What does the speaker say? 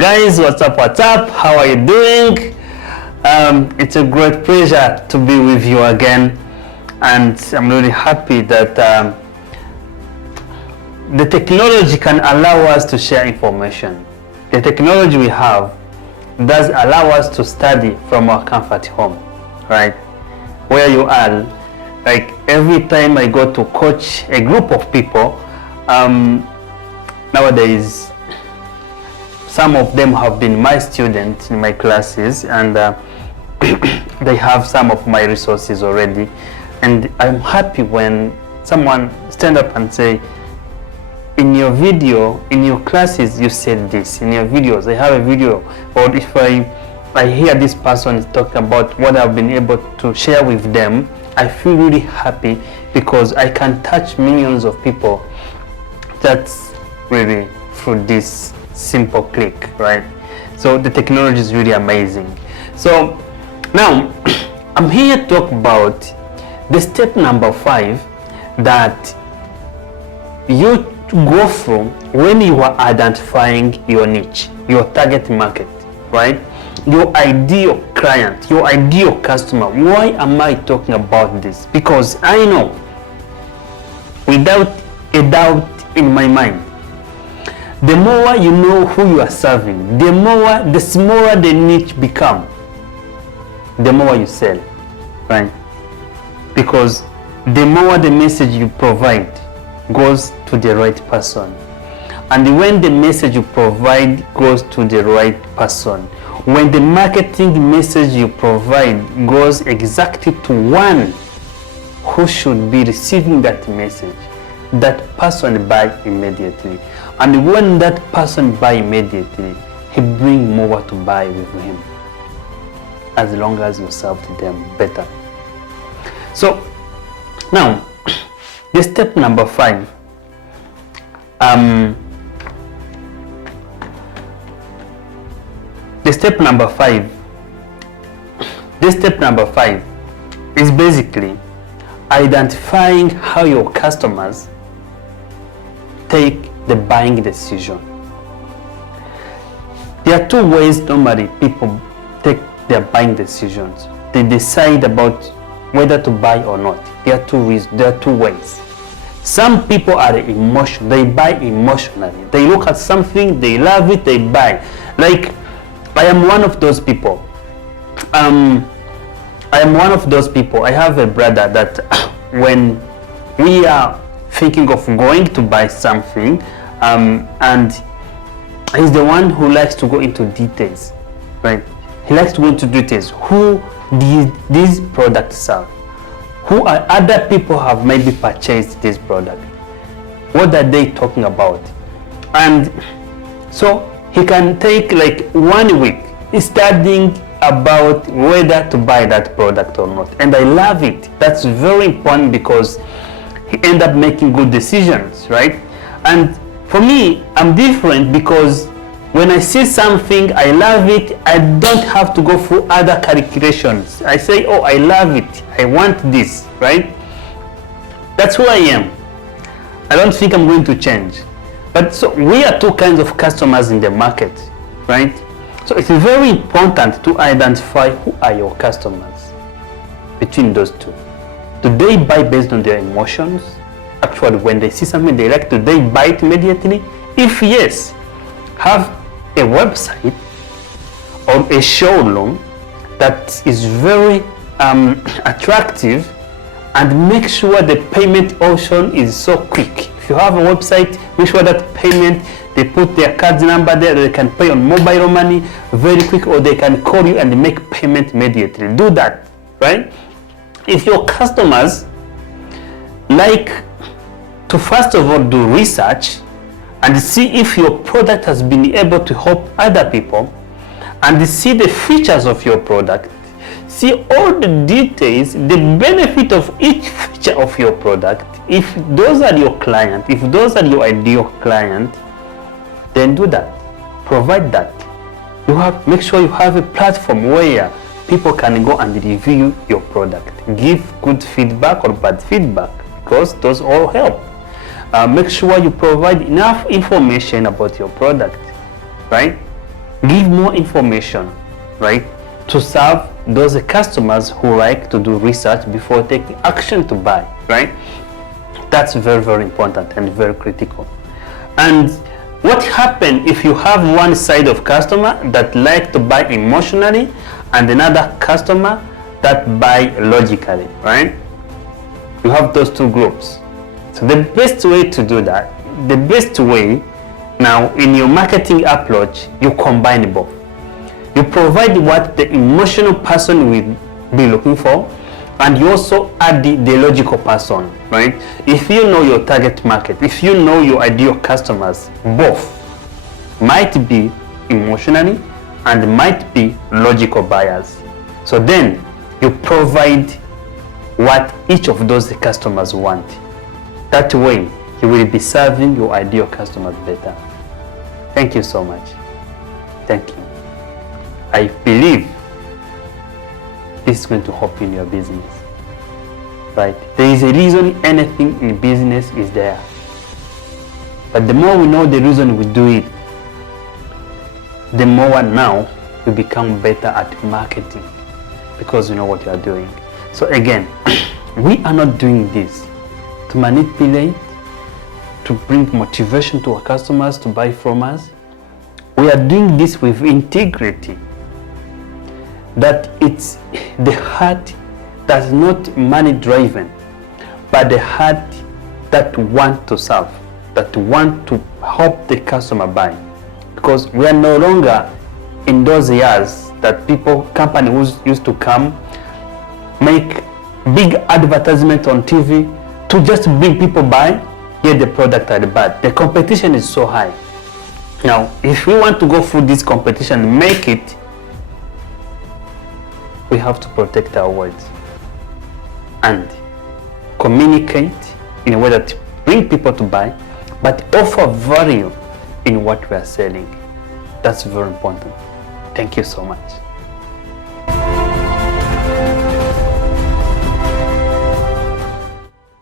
Guys, what's up? How are you doing? It's a great pleasure to be with you again, and I'm really happy that the technology can allow us to share information. The technology we have does allow us to study from our comfort home, right? Where you are. Like every time I go to coach a group of people, nowadays some of them have been my students in my classes, and they have some of my resources already, and I'm happy when someone stand up and say, in your video, in your classes you said this, in your videos I have a video, or if I hear this person is talking about what I've been able to share with them, I feel really happy because I can touch millions of people. That's really through this simple click, right? So the technology is really amazing. So now I'm here to talk about the step number 5 that you go through when you are identifying your niche, your target market, right? Your ideal client, your ideal customer. Why am I talking about this? Because I know, without a doubt in my mind, the more you know who you are serving, the smaller the niche become, the more you sell, right? Because the more the message you provide goes to the right person. And when the message you provide goes to the right person, when the marketing message you provide goes exactly to one who should be receiving that message, that person buy immediately. And when that person buy immediately, he bring more to buy with him, as long as you served them better. So now the step number 5, the step number 5 is basically identifying how your customers take the buying decision. There are 2 ways normally people take their buying decisions. They decide about whether to buy or not. There are 2 ways. Some people are emotional. They buy emotionally. They look at something, they love it, they buy. Like, I am one of those people. I have a brother that when we are thinking of going to buy something, and he's the one who likes to go into details, right? He likes to go into details. Who these products serve? Who are other people have maybe purchased this product? What are they talking about? And so he can take like 1 week studying about whether to buy that product or not. And I love it. That's very important because he end up making good decisions, right? And for me, I'm different because when I see something, I love it, I don't have to go through other calculations. I say, oh, I love it, I want this, right? That's who I am. I don't think I'm going to change. But so we are 2 kinds of customers in the market, right? So it's very important to identify who are your customers between those 2. Do they buy based on their emotions? Actually, when they see something they like, do they buy it immediately? If yes, have a website or a showroom that is very attractive, and make sure the payment option is so quick. If you have a website, make sure that payment, they put their card number there, they can pay on mobile money very quick, or they can call you and make payment immediately. Do that, right? If your customers like to first of all do research and see if your product has been able to help other people, and see the features of your product, see all the details, the benefit of each feature of your product. If those are your client, if those are your ideal client, then do that. Provide that. Make sure you have a platform where people can go and review your product. Give good feedback or bad feedback, because those all help. Make sure you provide enough information about your product, right? give more information, right, to serve those customers who like to do research before taking action to buy, right? That's very, very important and very critical. And what happens if you have one side of customer that like to buy emotionally and another customer that buy logically, right? You have those two groups. So the best way to do that, the best way now in your marketing approach, you combine both. You provide what the emotional person will be looking for, and you also add the logical person, right? If you know your target market, if you know your ideal customers, both might be emotionally and might be logical buyers. So then you provide what each of those customers want. That way you will be serving your ideal customers better. Thank you so much. Thank you. I believe this is going to help you in your business, right? There is a reason anything in business is there. But the more we know the reason we do it, the more now we become better at marketing because we know what we are doing. So again, we are not doing this to manipulate, to bring motivation to our customers to buy from us. We are doing this with integrity. That it's the heart that's not money driven, but the heart that want to serve, that want to help the customer buy. Because we are no longer in those years that companies used to come, make big advertisement on TV to just bring people buy, get the product at the back. The competition is so high. Now, if we want to go through this competition, make it, we have to protect our words and communicate in a way that bring people to buy, but offer value in what we are selling. That's very important. Thank you so much.